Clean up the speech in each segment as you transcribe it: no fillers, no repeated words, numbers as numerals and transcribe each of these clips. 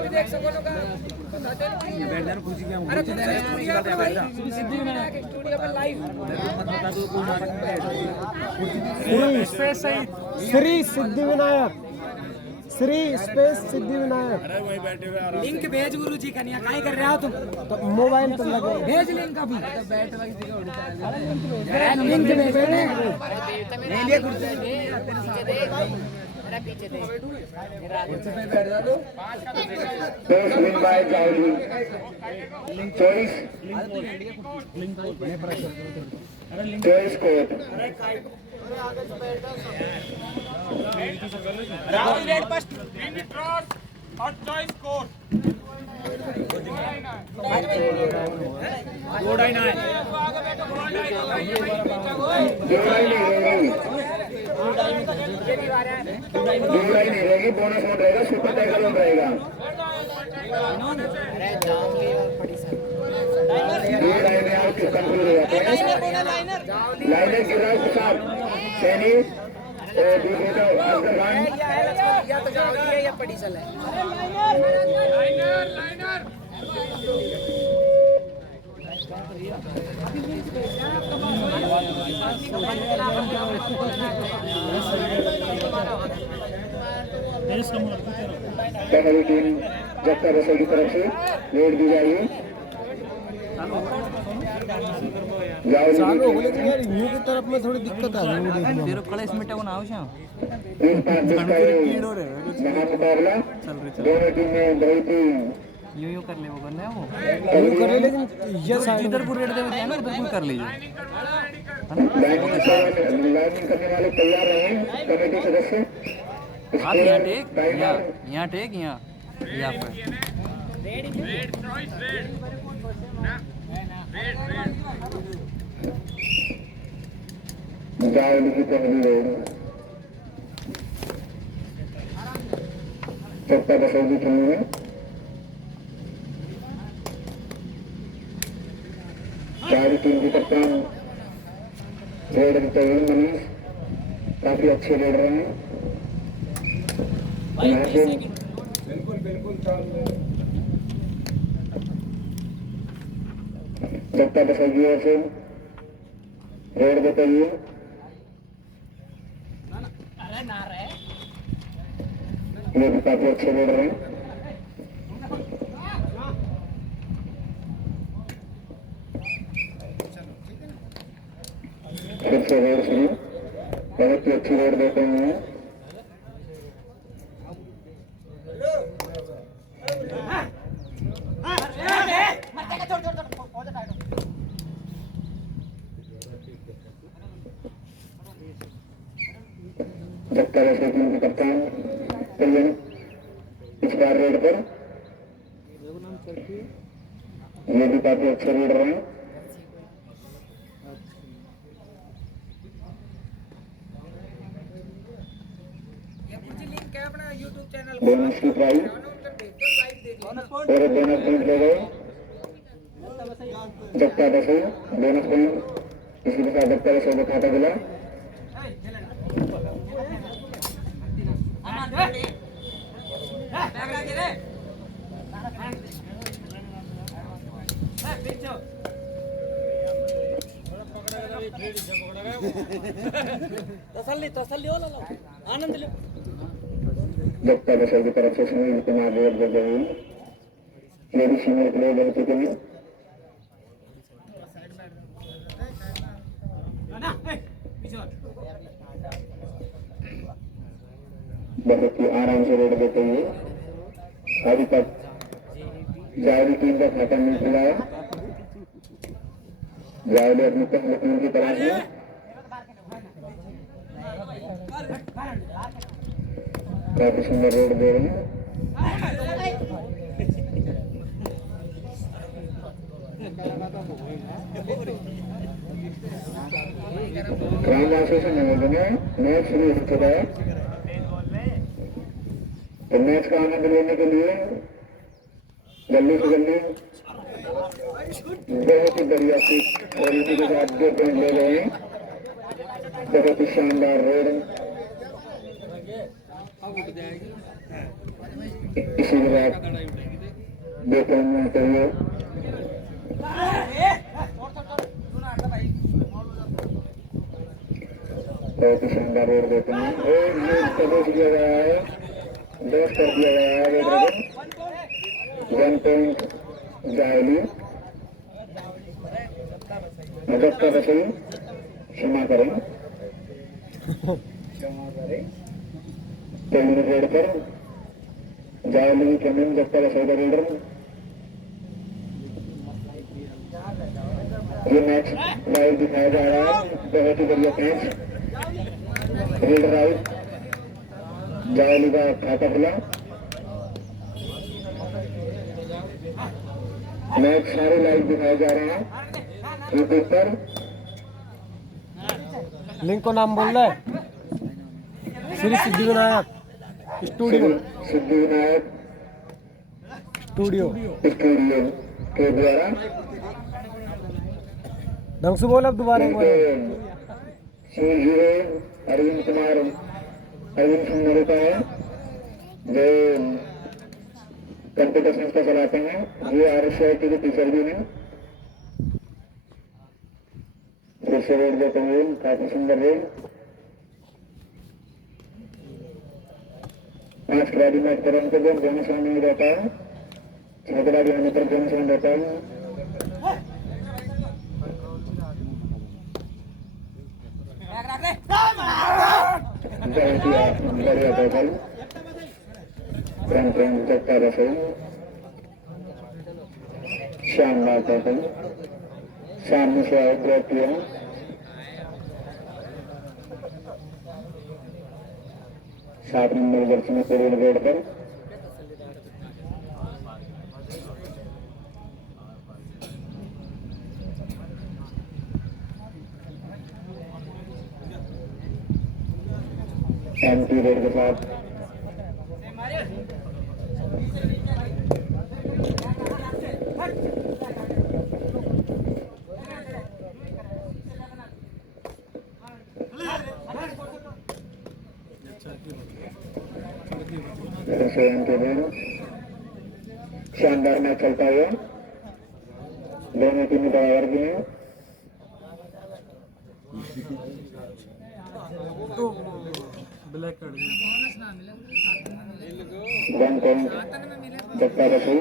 भी देख सको लोग स्टूडियो पर live Shri Siddhivinayak, Shri space Siddhivinayak. Link भेज गुरु जी कन्या काहे कर रहे हो तुम? तो मोबाइल पर लगे भेज लिंक अभी। लिंक भेज नहीं रहेगी, बोनस मोड रहेगा, सुपर टाइगर मोड रहेगा। लाइनर गिराज के साथ सैनी या तो जाओ या पड़ी चले पहली टीम जत्था बसों की तरफ से रेड दी जाएगी। चालू हो लेकिन यार यू की तरफ में थोड़ी दिक्कत आ रही है। तेरे कड़े इसमें टवन आओ शाम मुकाबला दोनों टीम में बहुत ही यूं कर ले, वो करना है वो यू कर ले, लेकिन ये साइड इधर को रेड देना है ना, उधर को कर लीजिए। लाइनिंग करने वाले तैयार रहे कमेटी सदस्य। आप यहाँ टेक, यहाँ टेक, यहाँ पर जाओ की पहली रेड जत्था बसों की टीम में चार टीम के कप्तान रेड मनीष काफी अच्छे रेड रहे हैं। जत्था बसों की ओर से रेड बताइए। ये भी काफी अच्छे रेड रहे हैं। फिर से रेड शुरू, बहुत ही अच्छी रेड देते हैं। जत्था बसों टीम के कप्तान इस बार रेड पर ये भी काफी अच्छे रेड रहे हैं। बोनस की प्राइस और बोनस पॉइंट ले गए जत्था बसों, बोनस पॉइंट इसी के साथ जत्था बसों का खाता खुला। तसल्ली हो लो, आनंद लो। जत्था बसों की तरफ से सुनील कुमार रेड दे गई। लेडी सीनियर प्लेयर लड़की के लिए बहुत ही आराम से रेड देते हुए अभी तक जायली टीम का खाता नहीं खुला है। जायली अपनी पहली टीम की तलाश में काफी सुंदर रेड दे रहे हैं। क्राइम एसोसिएशन निवेदन है, मैच शुरू हो चुका है। तो मैच का आनंद लेने के लिए जल्दी से जल्दी बहुत ही बढ़िया पिच और इसी के साथ 2 पॉइंट ले गए हैं। बहुत ही शानदार रेड इसी के बाद दो पॉइंट में चाहिए बहुत ही शानदार रोड देते हैं और ये प्रवेश दिया गया है 10 कर दिया गया है रेड ड्रैगन 1 पॉइंट जायली अगत्ता बसई क्षमा करें तेलुगु रेड पर जायली कमिंग गत्ता बसई का रीडर ये मैच लाइव दिखाया जा रहा है बहुत ही बढ़िया मैच रीड राइट जायली का खाता खुला मैच सारे लाइव दिखाए जा रहे हैं यूट्यूब पर लिंक को नाम बोल रहा है Shri Siddhivinayak studio Siddhivinayak studio studio के द्वारा ढंग से बोल अब दोबारा एक बार सीजीए अरविंद कुमार अरविंद सिंह नरेता है जो कंप्यूटर संस्था चलाते हैं ये RSIT के टीचर भी हैं फिर से रेड देते हैं काफी सुंदर रेड 5 खिलाड़ी मैच पर उनके दोनों सामने ही रहता है 6 खिलाड़ी होने पर दोनों सामने रहता है बढ़िया टैकल जगता रसोई शानदार टैकल सामने से आउट ड्रॉप किया सात नंबर जर्सी में पेरेड रोड पर MP रोड के साथ शानदार मैच चलता हुआ दोनों टीमें ड्राइवर भी हैं वन पॉइंट जगता रसोई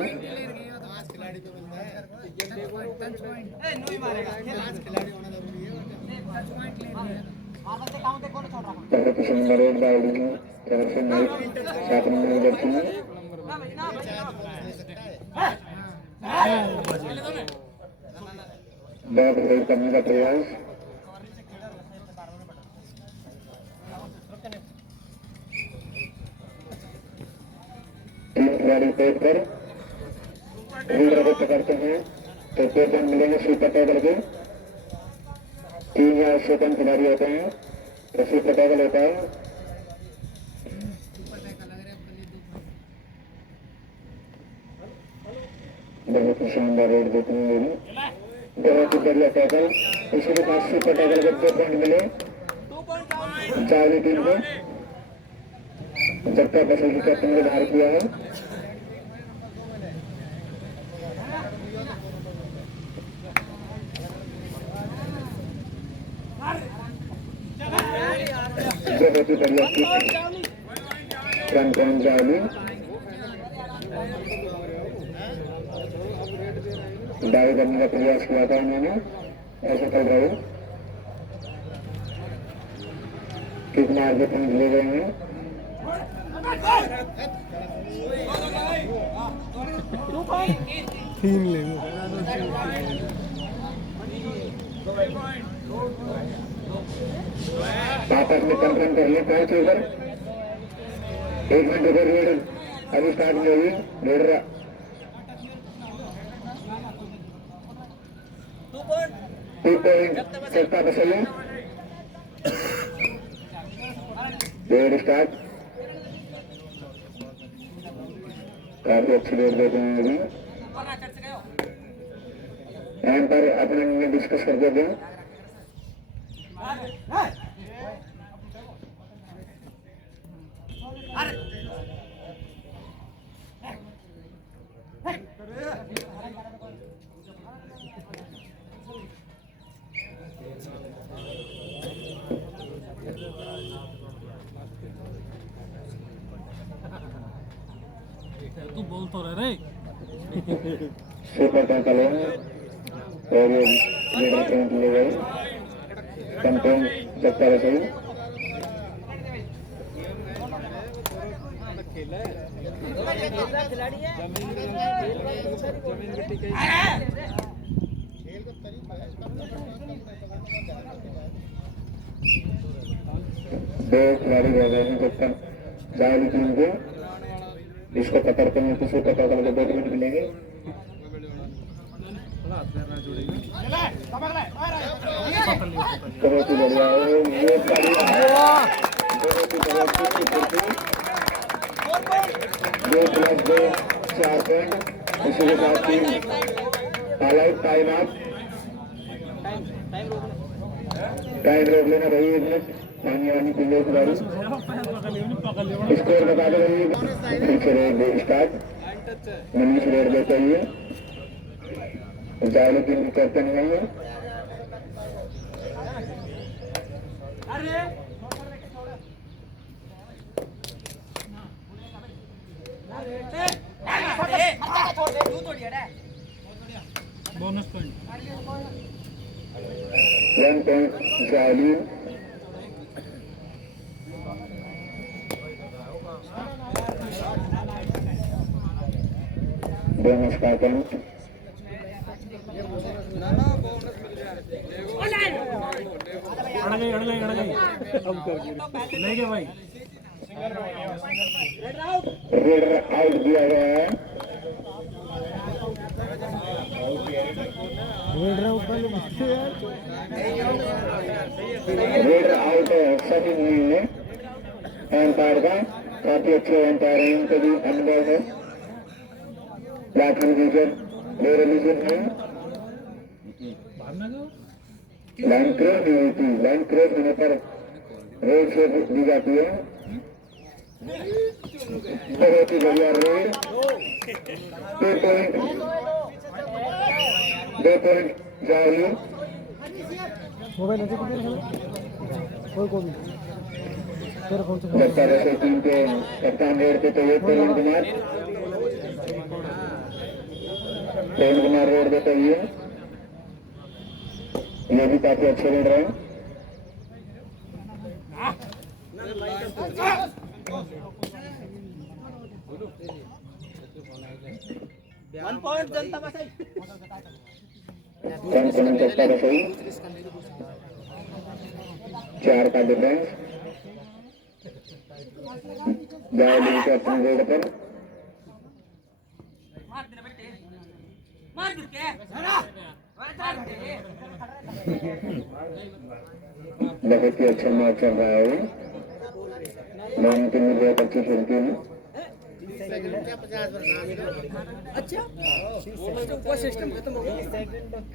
बहुत सुंदर रोड डाली है तरफ से नाइट 7 नंबर जर्सी में बहुत सही करने का प्रयास तीन खिलाड़ी पेट पर रीडर को पकड़ते हैं तो पेट मिलेंगे सुपर टैगल के 3 या उससे कम खिलाड़ी होते हैं तो सुपर टैगल होता है बहुत ही शानदार रेड देते हैं ये भी बहुत ही बढ़िया टैकल इसके पास सुपर टैकल के 2 पॉइंट मिले जायली टीम को जगता बसई की कैप्टन ने बाहर किया है बहुत ही बढ़िया रन पॉइंट जायली डाई करने का प्रयास किया था उन्होंने ऐसे कर रहे किक मार के पॉइंट ले गए हैं 3 ले लो आपस में कंफर्म कर ले 5 ओवर 1 मिनट ओवर रेड अभी स्टार्ट नहीं होगी रेड 2 पॉइंट चलता बसई रेड स्टार्ट काफी अच्छी रेड देते हैं अभी पर अपने में डिस्कस कर देते हैं अरे तू बोल तो रहे सुपर टैकल है और ये लीडर पॉइंट ले गए कंटेन चक्कर है सही दो खिलाड़ी रह गए हैं जब तक जायली टीम को इसको पकड़ते हैं तो सुपर टैकल के 2 मिनट मिलेंगे बहुत ही बढ़िया है ये बहुत ही बढ़िया 2+2 4 पॉइंट इसी के साथ team all out time out time रोक लेना भाई 1 मिनट पानी वानी पी लो खिलाड़ी स्कोर बता दो भाई फिर से रेड स्टार्ट मनीष रेड देते हुए जायली टीम की कैप्टन है ये बोनस पॉइंट 1 पॉइंट जायली बोनस का पॉइंट अड़ गई ले गए भाई रेडर आउट दिया गया है रेडर आउट है सभी ने एम्पायर का काफी अच्छे एम्पायर हैं इनका भी अनुभव है लाखन विकेट ले रिलीजन है लाइन क्रॉस नहीं होती लाइन क्रॉस होने पर रेड से दी जाती है बहुत ही बढ़िया रेड 2 पॉइंट जायली लगता है टीम के कप्तान रेड पे तो ये प्रवीण कुमार रेड पे तो ये भी काफी अच्छे रेड रहे हैं कौन सकता है सही 4 का डिफरेंस जायली के अपने रेड पर बहुत ही अच्छा मैच चल रहा है दोनों टीम बहुत अच्छी खेलती है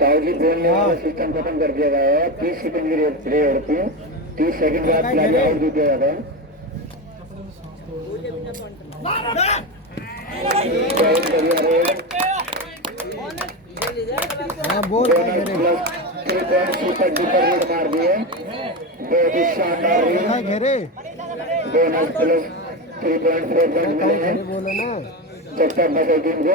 ताऊजी बोलने वाला सिस्टम खत्म कर दिया गया है 30 सेकंड की रेड होती है 30 सेकंड बाद खिलाड़ी आउट भी दिया जाता है बहुत बढ़िया रेड सुपर डुपर रेड मार दिए बहुत ही शानदार रेड बोनस प्लस 3.4 पॉइंट मिले हैं चक्का बस टीम को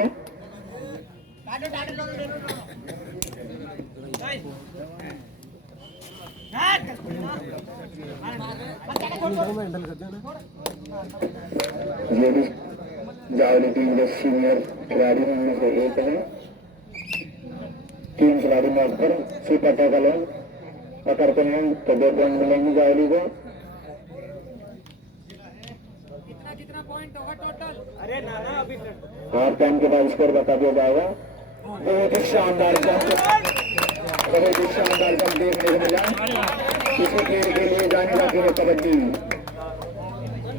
ये भी जावली टीम के सीनियर खिलाड़ी में से एक है 3 खिलाड़ी मैच पर सुपर टैकल है पकड़ते हैं तो 2 पॉइंट मिलेंगे जावली को कितना पॉइंट होगा टोटल अरे नाना अभी हाफ टाइम के बाद स्कोर बता दिया जाएगा बहुत ही शानदार जंप देखने को मिला किसी खेल के लिए जाने जाते हैं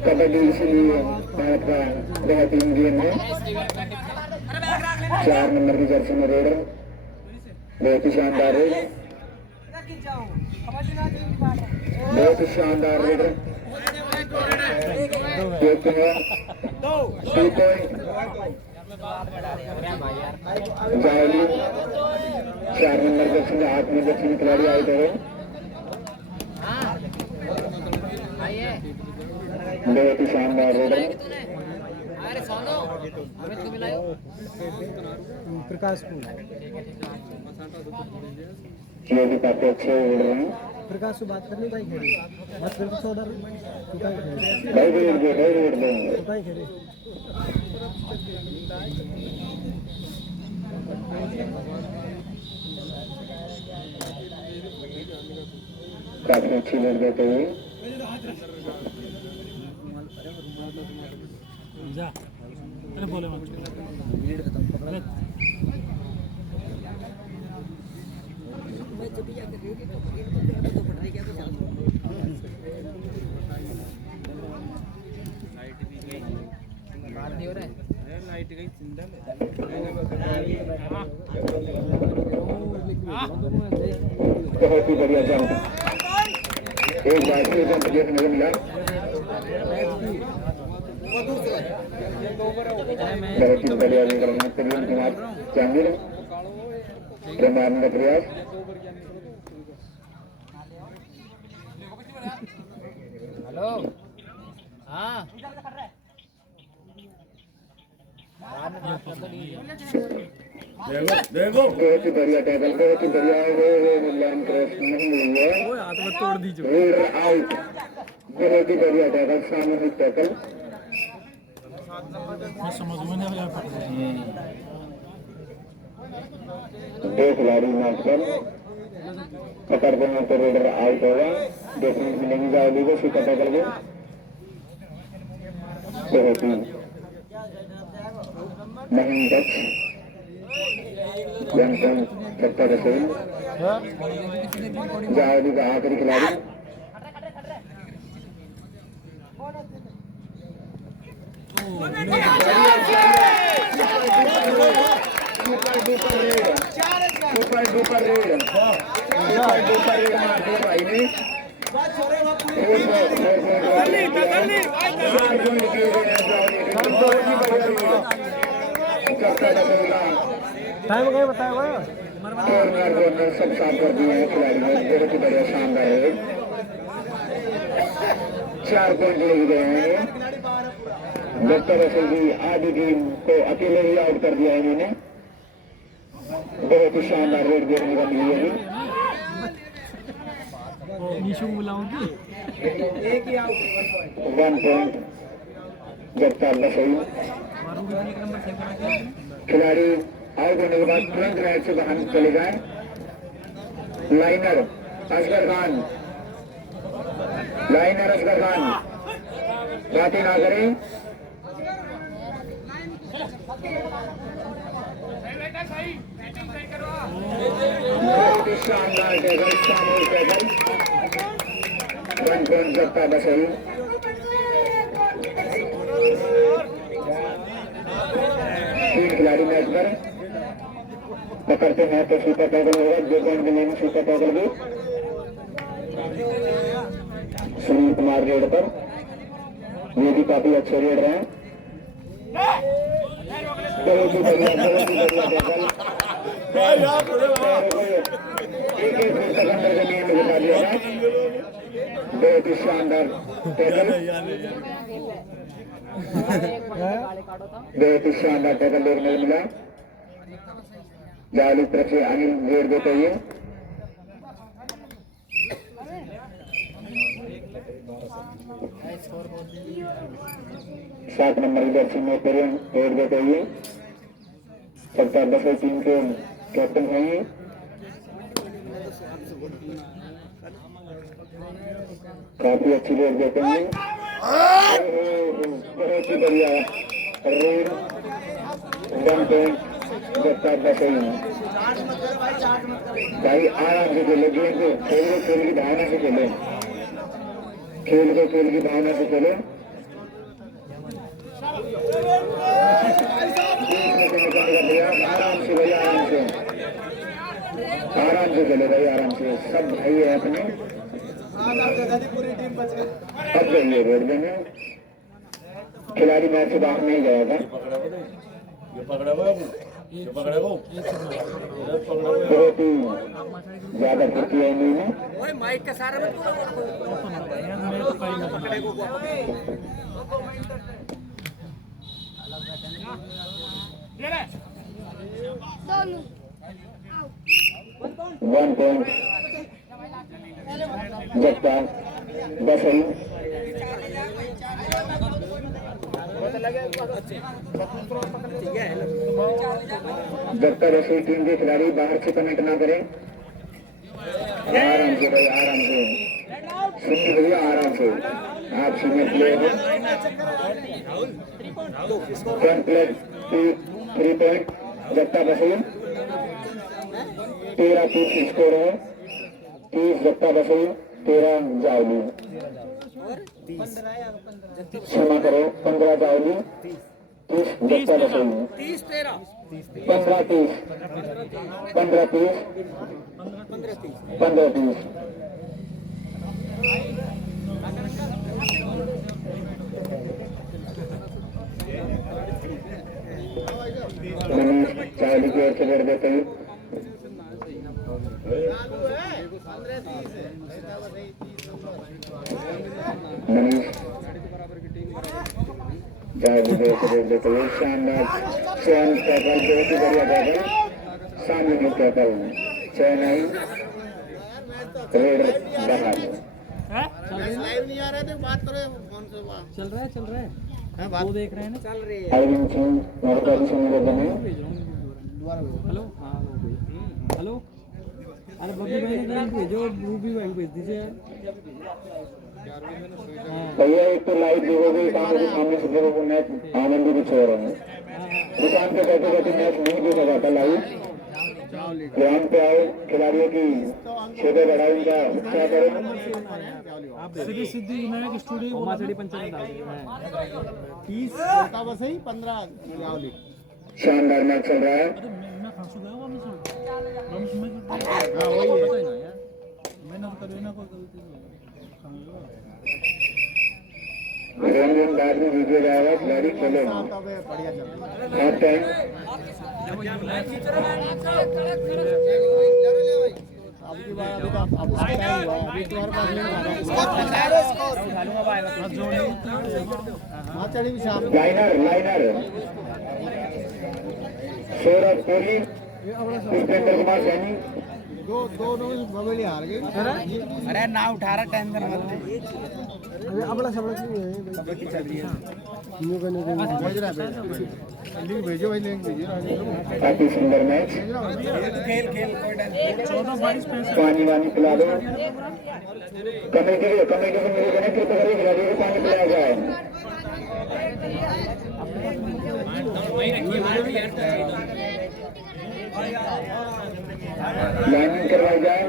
कबड्डी इसलिए भारत का बेहतरीन गेम है 4 नंबर की जर्सी में रेडर बहुत ही शानदार रेडर बहुत ही शानदार रेडर देखते हैं 2 पॉइंट जायली 4 नंबर जर्सी में 8 नंबर जर्सी में खिलाड़ी आए थे बहुत ही शानदार रेडर प्रकाश को ये भी काफी अच्छे उड़ रहे हैं प्रकाश से बात करनी भाई खेले बात करके 14 रुपये खेले भाई भी उड़ गए खेले काफी अच्छी उड़ देते हुए जा अरे बोले मत बहुत ही बढ़िया जंप एक बार फिर जंप देखने को मिला बहुत ही बढ़िया प्रवीण कुमार जहांगीर मारने का प्रयास हेलो हाँ देखो बहुत ही बढ़िया टैकल बहुत ही बढ़िया लाइन क्रॉस नहीं हुई है तोड़ दी आउट बहुत ही बढ़िया टैकल सामूहिक टैकल समझ में नहीं आया दो खिलाड़ी मैच पर पकड़ देने तो रेडर आउट होगा देखने को मिलेंगे जाओगी को सीधा टैकल को बहुत ही महीन टच छक्का रसोई जाओगी का आखिरी खिलाड़ी सुपर डुपर रेड मार दिया भाई ने टाइम क्या बताया हुआ सब साफ कर दिए हैं खिलाड़ी ने बहुत ही बढ़िया शानदार है 4 पॉइंट ले गए हैं डॉक्टर रसल की आधी टीम को अकेले ही आउट कर दिया इन्होंने बहुत ही शानदार रेड देखने का मिली है निशु बुलाऊंगी 1 पॉइंट डॉक्टर रसल खिलाड़ी आउट होने के बाद तुरंत राइट से बाहर चले जाए लाइनर असगर खान बातें ना करें बहुत ही शानदार टैकल सामूहिक टैकल 1 पॉइंट जगता बसई तीन खिलाड़ी मैच पर पकड़ते हैं तो सुपर टैकल होगा 2 पॉइंट मिलेंगे सुपर टैकल भी सुनील कुमार रेड पर ये भी काफी अच्छे रेड रहे हैं बहुत ही बढ़िया टैकल एक सेकंड के नियम में बता दिया है बहुत ही शानदार टैकल बहुत ही शानदार टैकल देखने को मिला जाली तरफ से अनिल रेड देते हुए 7 नंबर की जर्सी में रेड देते हुए सरकार दफे टीम के कैप्टन हैं काफी अच्छी रेड देते हैं बहुत ही बढ़िया रेड 1 पॉइंट सरकार दफे भाई आराम से खेले गेम को खेल की भावना से खेले खेल की भावना से खेले आराम से भाई आराम से चले भाई आराम से सब भाई है अपने अब जाइए रोड में खिलाड़ी मैच से बाहर नहीं गया था बहुत ही ज्यादा फुर्ती है इन्होंने 1 point जगता बसई जगता बसई टीम के खिलाड़ी बाहर से कमेंट ना करें। आराम से भाई, आराम से सुनिए भैया, आराम से। आप सीनियर प्लेयर हो। फ्रंट प्लेयर 3 पॉइंट जगता बसई 13-30 स्कोर है। 30 जगता बसई 13 जावली। क्षमा करो, 15 जावली 30 जगता बसई 15-30 15-30 15-30 मनीष चावली की ओर से बढ़ देते हैं। मनीष चावली की ओर से बढ़ देते हैं। शानदार चयन टैकल, बहुत ही बढ़िया टैकल, सामने की टैकल, चयन आई रेड बाहर। लाइव नहीं आ रहे थे, बात करो फोन से। चल रहा है वो देख रहे हैं ना। अरविंद सिंह नौकरी से निवेदन है। हेलो हाँ हेलो, अरे बब्बी भाई ने भेजो, रूबी भाई भेज दीजिए। भैया एक तो लाइव देखोगे, काम के सामने से देखोगे, मैच आनंद भी कुछ हो रहा है। दुकान पे बैठे बैठे मैच नहीं देखा जाता लाइव। ग्राउंड पे आओ, खिलाड़ियों की छोटे बढ़ाई उनका क्या करें। सिद्धि विनायक स्टूडियो मासड़ी पंचायत डाल दिया है। 30 बस ही 15 जावली। शानदार मैच चल रहा है। रंजन बाद में वीडियो जाएगा, खिलाड़ी खेलेगा। बढ़िया चल रहा है। हाफ टाइम अबकी बार अभी तो अब उसका टाइम हुआ है, अभी तुम्हारे पास नहीं आ रहा है। चढ़ी भी शाम लाइनर सौरभ कोहली, पुष्पेंद्र कुमार सैनी। दो बबेली हार गई। अरे ना उठा रहा, टेंशन मत ले। अरे अबड़ा सबड़ा की चल रही है। भेज रहा है, लिंक भेजो भाई, लिंक भेजो। काफी सुंदर मैच। पानी वानी पिला दो। कमेटी से मेरे कहने कृपया करके खिलाड़ियों को पानी पिलाया जाए। लाइनिंग करवाई जाए।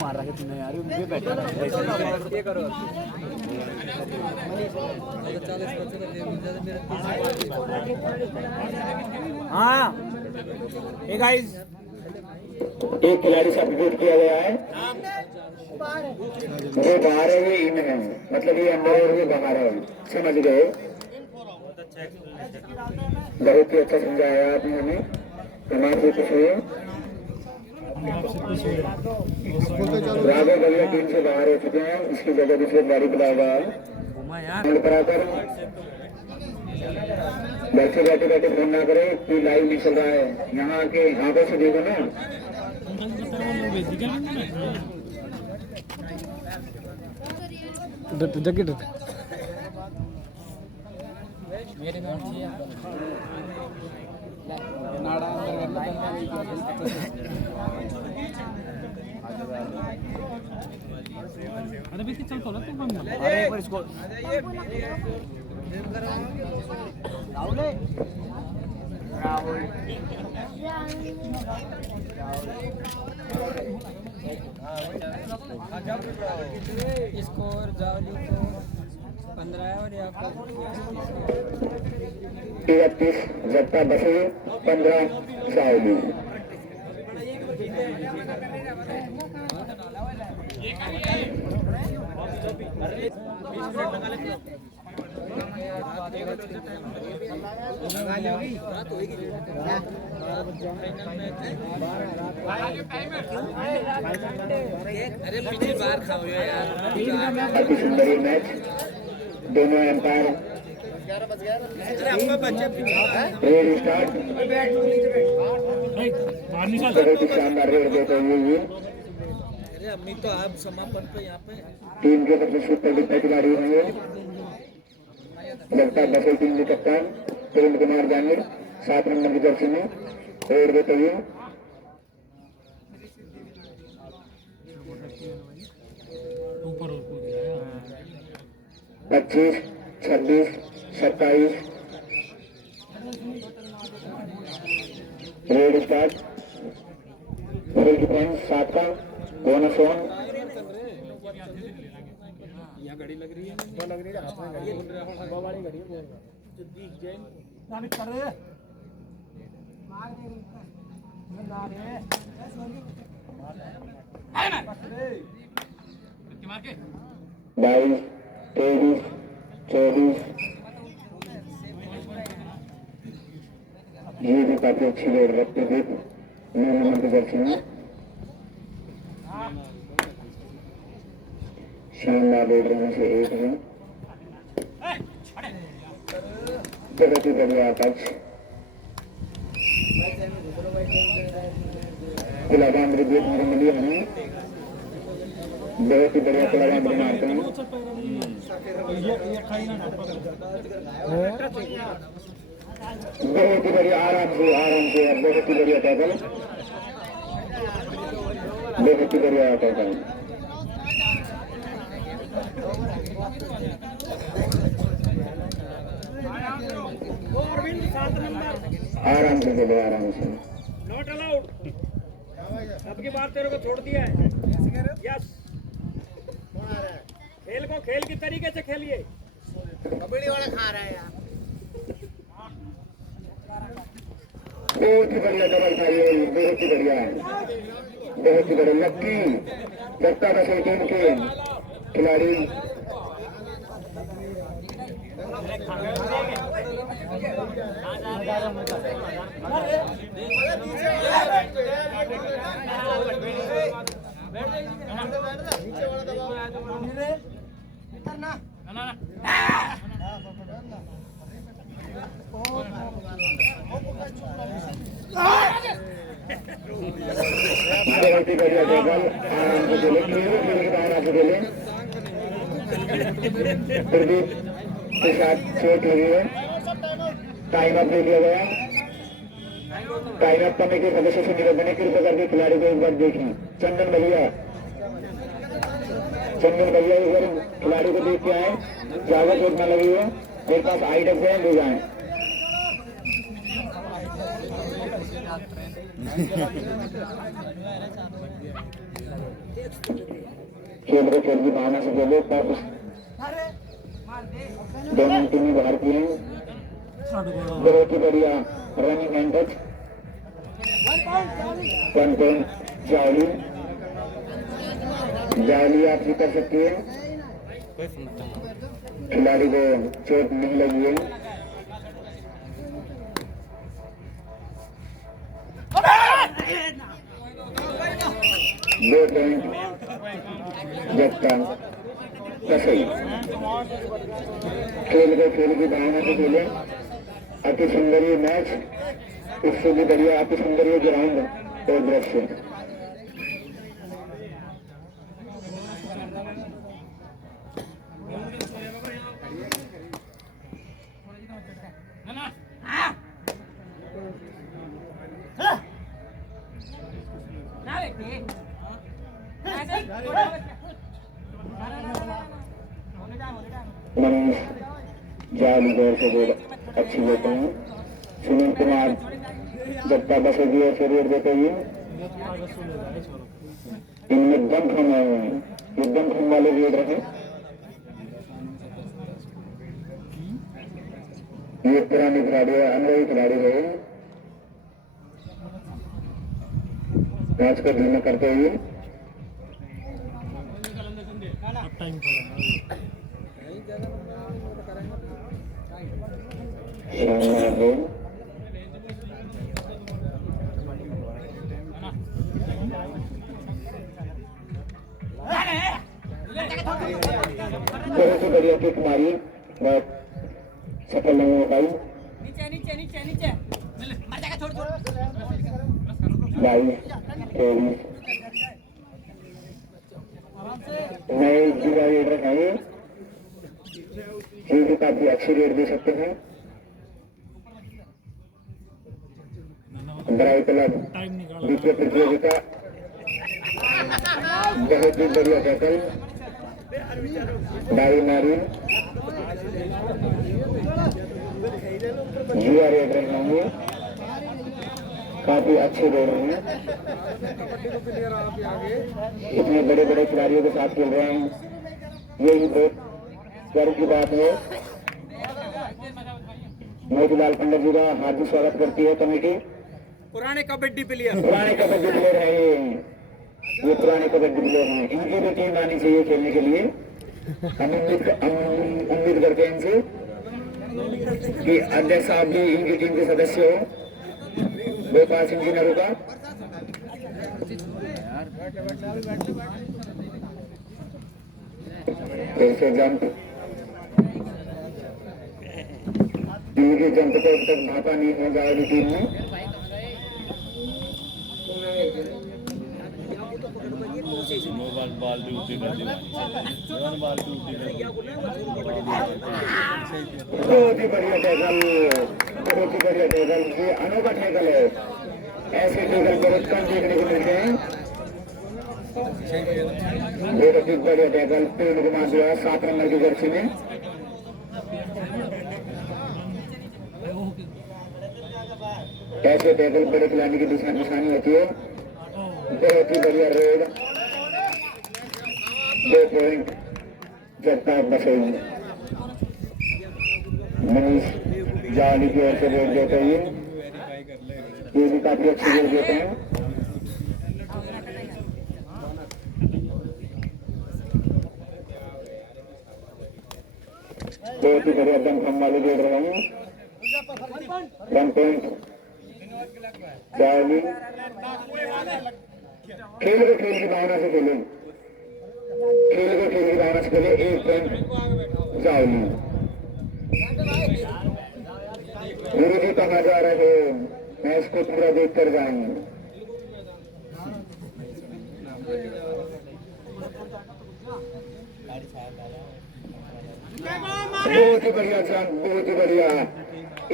मार रहा है तुमने यार, बैठा करो। हाँ गाइस, एक खिलाड़ी सब्स्टिट्यूट किया गया है। वो बाहर है, ये इन है, मतलब ये अंदर और ये बाहर है। समझ गए? बहुत ही अच्छा समझाया आपने हमें। हमारे कुछ हुए राघव भैया टीम से बाहर हो चुके हैं, इसकी जगह दूसरे खिलाड़ी बुलाया गया है। पर आकर बैठे फोन ना करें कि लाइव नहीं चल रहा है। यहाँ आके आंखों से देखो ना। जगह अरे भी चल तो ना तुम। अरे एक बार इसको स्कोर जावली को 15 है और यहाँ 33 जगता बसे 15 जावली। अति सुंदर ये मैच, दोनों एम्पायर रेड स्टार्ट, बहुत ही शानदार रेड देते हुए ये तो आप समापन पे यहाँ पे टीम के सबसे सुपर डिफेंस खिलाड़ी होंगे। लगता है बसों टीम के कप्तान किरण कुमार जांगीर 7 नंबर की जर्सी में रेड देते हुए ऊपर 25, 26, 27 रेड स्टार्ट, रेड डिफेंस 7 का बोनस ऑन बाईस, 23, 24 ये भी काफी अच्छी रेड रखते थे 9 नंबर की जर्सी में। शानदार रेड रहने से एक है, बहुत ही बढ़िया टच, कुलाबांद्री भी मेरे मिली हमें, बहुत ही बढ़िया कुलाबांद्री मारते हैं। बहुत ही बढ़िया, आराम से बहुत ही बढ़िया टैकल, बहुत ही बढ़िया टैकल। आराम से चलो, आराम से। Not allowed. अब की बार तेरे को छोड़ दिया है। यस, खेल को खेल की तरीके से खेलिए। कबड्डी वाला खा रहा है यार। बहुत ही बढ़िया डबल था ये, बहुत ही बढ़िया, बहुत ही बढ़िया। लक्की जगता बसों टीम के खिलाड़ी बहुत ही बढ़िया टेबल, आराम से खेले, खेल के बाहर आके खेले। प्रदीप के साथ चोट लगी है, टाइम अप ले लिया गया। टाइम अप कमेटी के सदस्य से निवेदन है, कृपया करके खिलाड़ी को एक बार देखें। चंदन भैया एक बार खिलाड़ी को देख के आए, ज्यादा चोट न लगी है। मेरे पास आई डक है, ले जाए। खेल को खेल की भावना से खेले, पर दोनों टीमें भारतीय हैं। बहुत ही बढ़िया रनिंग एंड टच, 1 पॉइंट जावली आप भी कर सकती है। खिलाड़ी को चोट नहीं लगी है। दो पॉइंट जगता कसई। खेल को खेल की भावना से खेले, अति सुंदर ये मैच, इससे भी बढ़िया अति सुंदर ये ग्राउंड और दृश्य। मनीष जाली दौर से बहुत अच्छी देते हैं। सुनील कुमार जगता बसे की ओर से रेड देते हुए, इनमें दम खम आए हुए हैं, ये दम खम वाले रेड रहे। ये पुराने खिलाड़ी है, अनुभवी खिलाड़ी रहे। मैच को धीमा करते हुए शानदार है। बहुत ही बढ़िया किक मारी, बहुत सफल नहीं हो पाई। बाईस 24 नए युवा रेडर हैं ये भी काफी अच्छी रेड दे सकते हैं। ड्राइव क्लब द्वितीय प्रतियोगिता बहुत ही बढ़िया टैकल डाई मारी युवा रेडर होंगे काफी अच्छे दौड़ रहे हैं। इतने बड़े बड़े खिलाड़ियों के साथ खेल रहे हैं यही बहुत गर्व की बात है। मोतीलाल पंडित जी का हार्दिक स्वागत करती है कमेटी। पुराने कबड्डी प्लेयर है ये पुराने कबड्डी प्लेयर हैं। इनकी भी टीम आनी चाहिए खेलने के लिए। हम उम्मीद करते हैं इनसे कि अध्यक्ष साहब भी इनकी टीम के सदस्य हो। गोपाल सिंह जी नरू का ऐसे जंप इनके जंप को अब तक भापा नहीं हो जाएगी टीम में। बहुत ही बढ़िया टैकल, बहुत ही बढ़िया टैकल। ये अनोखा टैकल है, ऐसे टैकल बहुत कम देखने को मिलते हैं। बहुत ही बढ़िया टैकल पेड़ को मार दिया 7 नंबर की जर्सी में। ऐसे टैकल बड़े खिलाड़ी की निशानी होती है। बहुत ही बढ़िया रेड 2 पॉइंट जगताप बसोई मनीष जाली की ओर से रेड देते हैं। ये भी काफी अच्छी रेड देते हैं। बहुत ही बढ़िया दम हम वाले खेल रहे हैं। वन पॉइंट जाली खेल को खेल की भावना से खेले, खेल को खेल की भावना से खेले। 1 पॉइंट जाली। गुरु जी कहा जा रहे हैं मैच को पूरा देख कर जाएंगे। बहुत ही बढ़िया जंप, बहुत ही बढ़िया।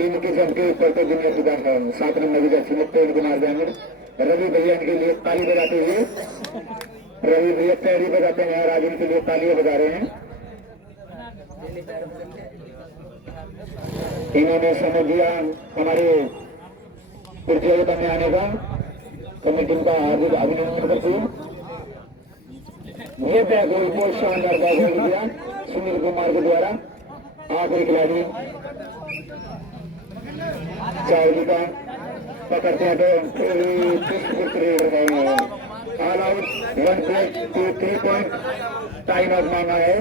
इनके जंप के ऊपर तो दुनिया फिदा है। 7 नंबर की जर्सी में पेड़ को मार देंगे। रवि भैया इनके लिए ताली बजाते हुए, रवि भैया पैरी बजाते हैं और आज इनके लिए तालियां बजा रहे हैं। इन्होंने समझ दिया हमारे प्रतियोगिता में आने का। कमेटी का हार्दिक अभिनंदन करती हूँ। ये बैगोल को शानदार बैगोल दिया सुनील कुमार के द्वारा। आखिरी खिलाड़ी चावली का पकड़ते हैं तो all out 1 plate 3 point time out मांगा है।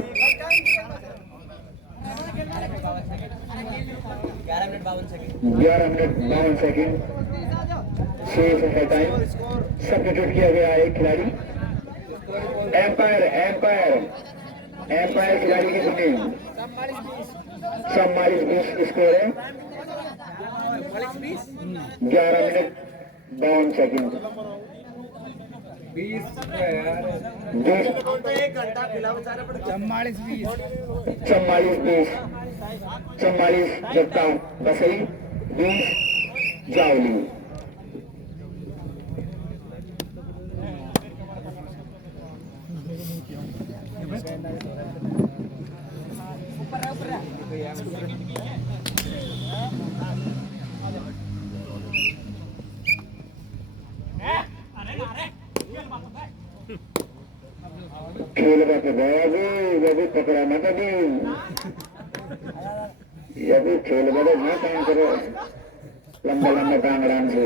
11 मिनट 52 सेकेंड शेष है टाइम। सब्स्टिट्यूट किया गया है एक खिलाड़ी। एम्पायर खिलाड़ी की टीम 44-20 स्कोर है। 11 मिनट 52 सेकेंड 44-20 जगता बसई 20 जावली। खेल बात बाबू पकड़ा मत अभी, अभी खेल बात ना काम करो। लंबा लंबा टांग आराम से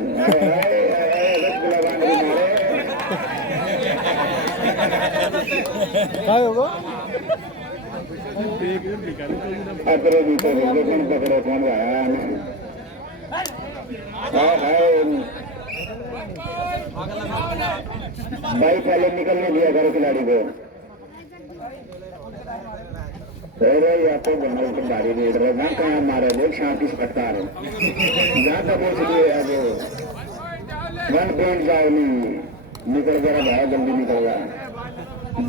क्या होगा अतरे भीतर लेकिन पकड़े कौन आया भाई पहले निकलने दिया करो खिलाड़ी को। या तो जंगल की गाड़ी रेड रहे ना कहाँ मारे देख शांति से फटका रहे ज्यादा बोझ लिए अब 1 पॉइंट जावली निकल गया भाई जल्दी निकल गया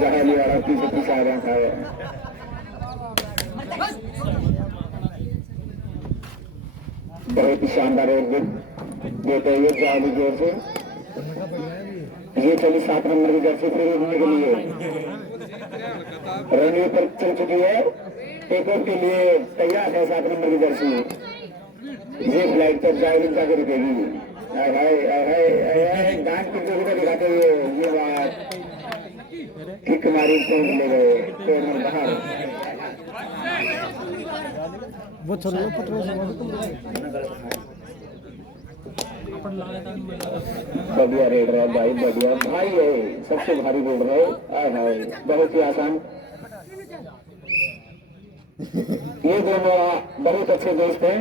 जहाली वाला पीछे आ रहा था। बहुत ही शानदार देते हुए जावली जोर से ये चली 7 नंबर की जर्सी खरीदने के लिए रनवे पर चल चुकी है। टेक ऑफ के लिए तैयार है 7 नंबर की जर्सी। ये फ्लाइट पर जावली जाकर रुकेगी। डांस की जगह दिखाते हुए ये बात किक मारी तो ले गए तो बाहर वो छोड़ो पटरों से बढ़िया रेड रहा भाई बढ़िया भाई है सबसे भारी रेड रहा है बहुत ही आसान। ये दोनों बहुत अच्छे दोस्त हैं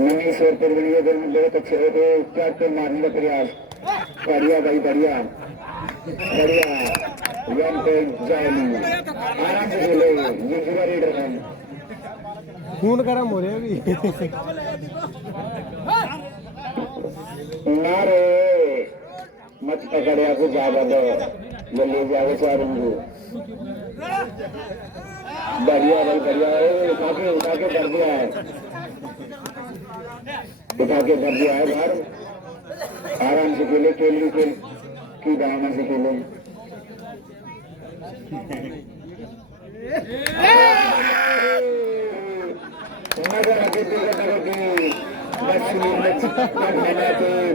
मनीष और परवीन दोनों बहुत अच्छे हो कैप्टन मारने का प्रयास बढ़िया भाई बढ़िया बढ़िया 1 पॉइंट जावली आराम से खेले ये पूरा रेडर है। खून गर्म हो रहे अभी ना रे मत पकड़े आपको ज्यादा दो ये ले जाओ चारूंगू बढ़िया भाई बढ़िया उठा के कर दिया है उठा के कर दिया है बाहर आराम से खेले केली की भावना से खेले।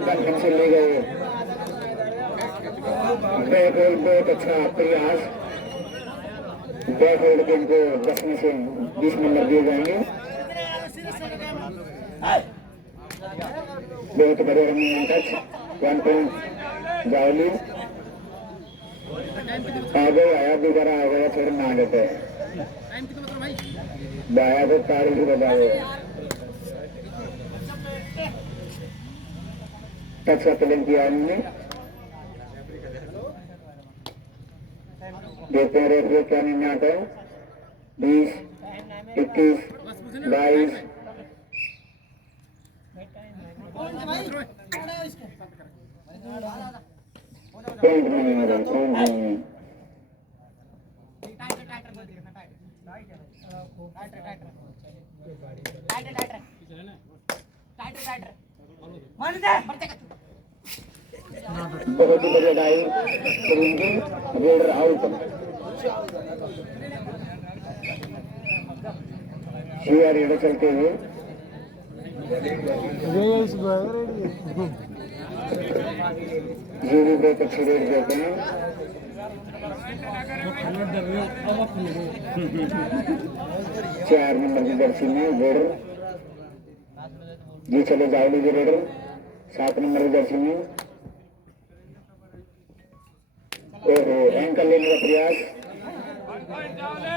नगर से ले गए बहुत अच्छा प्रयास बैक होल्ड के इनको 10 में से 20 नंबर दिए जाएंगे। बहुत बड़े रनिंग टच 1 पॉइंट जावली आगे आया दोबारा आ गया थोड़ा ना लेते बाया तो तारीख बजाओ टच का प्लेन किया हमने देखते हैं रेफरी क्या निर्णय आता है 20 21 22 पॉइंट नहीं है पॉइंट नहीं बहुत ही बढ़िया डाइव करेंगे रेडर आउट। ये रेडर चलते हुए ये भी बहुत अच्छे रेड देते हैं। 4 नंबर की जर्सी में रेडर जी चले जावली के रेडर 7 नंबर की जर्सी में ओहो एंकल लेने का प्रयास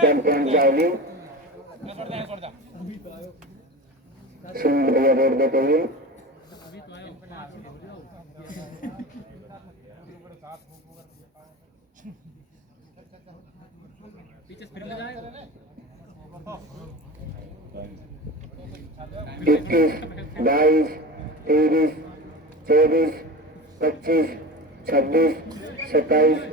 10 पॉइंट जावली सुंदर भैया रेड देते हुए इक्कीस 22 23 24 25 26 27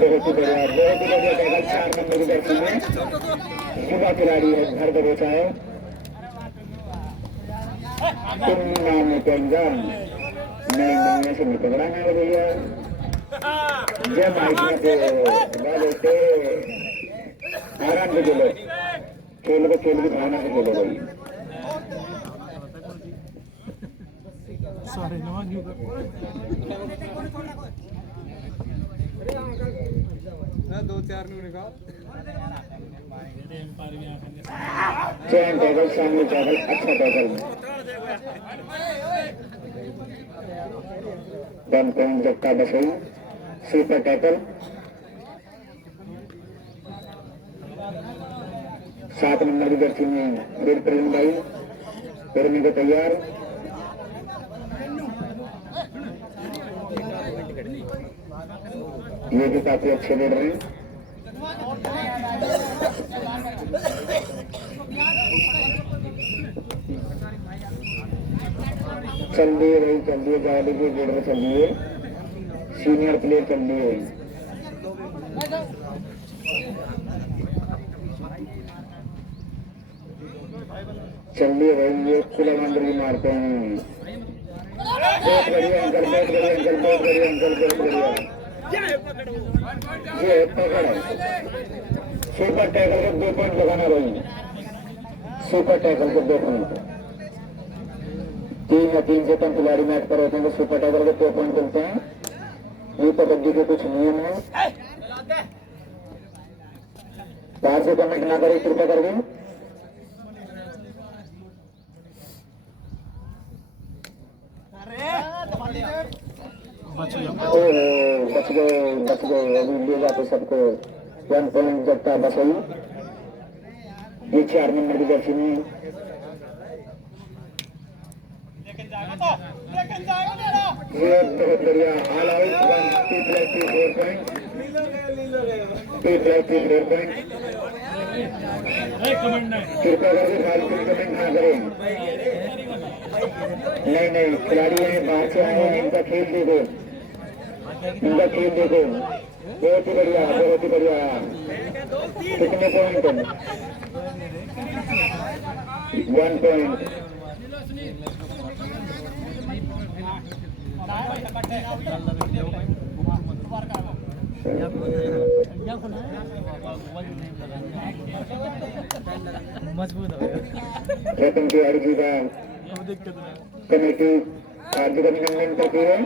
बहुत ही बढ़िया 4 नंबर की जर्सी में युवा खिलाड़ी है घर का बेचा है तुम नाम पंजाब नई दुनिया से निकलना है भैया जब माइक से आराम से खेलो खेल की भावना से खेलो भाई। चैन टेबल सामने टेबल अच्छा टेबल 1 point जट्टा बसई सुपर टैकल 7 नंबर की जर्सी में रेड प्रेम भाई करने को तैयार। ये भी काफी अच्छे रेड रहे। चल दिए जा लीजिए रेडर चल दिए सीनियर प्लेयर चल दिए। चलिए भाई ये खुला मंदिर भी मारते हैं। बहुत बढ़िया अंकल, बहुत बढ़िया अंकल, बहुत बढ़िया अंकल, बहुत बढ़िया। ये पकड़ सुपर टैकल के 2 पॉइंट लगाना भाई। सुपर टैकल के 2 पॉइंट 3 या 3 से कम खिलाड़ी मैच पर होते हैं तो सुपर टैकल के 2 पॉइंट मिलते हैं। ये कबड्डी के कुछ नियम है। बाहर से कमेंट ना करें कृपया करके। बच गए अभी ले जाते सबको 1 पॉइंट जगता बसई। ये 4 नंबर की जर्सी में ये बहुत बढ़िया ऑल आउट 1 2 4 पॉइंट 2 4 पॉइंट। कृपया करके फालतू कमेंट ना करें। नहीं खिलाड़ी है बाहर से आए हैं, इनका खेल देखो, इनका खेल देखो। बहुत ही बढ़िया, बहुत ही बढ़िया। कितने पॉइंट? 1 पॉइंट। मजबूत हो रतन तिवारी जी का कमेटी हार्दिक अभिनंदन करती है।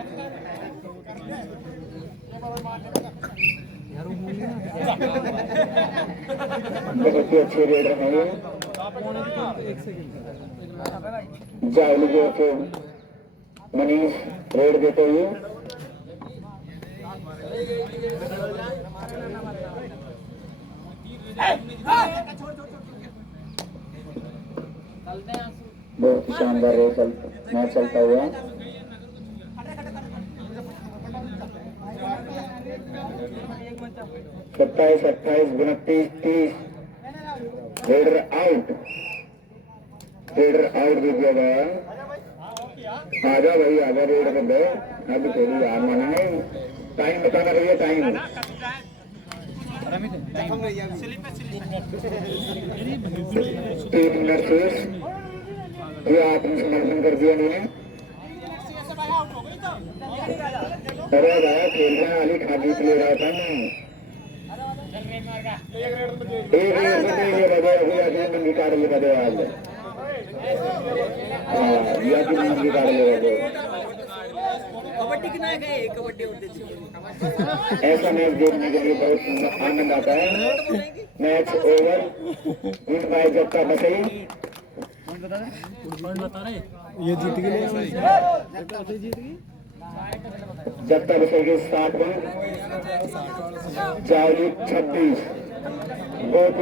बहुत ही अच्छे रेड रहे हैं। जावली जो के मनीष रेड देते हुए बहुत ही शानदार मैच चलता हुआ। सत्ताईस 28 29 30 रेडर आउट दे दिया गया। आजा भाई आजा रेड कर दो। अभी थोड़ी यार माना है टाइम बताना भैया टाइम। 3 मिनट शेष। ये आत्मसमर्पण कर दिया इन्होंने। अरे भाई खेलने वाली खाली ले रहा था मैं। एक मंगी काट ले बदे आज। मंगी काट ले ऐसा मैच देखने के लिए बहुत आनंद आता है। मैच ओवर इन बाय जगता बसई। ये जीत गए। जगता बसई के 7 पॉइंट, जावली 26। बहुत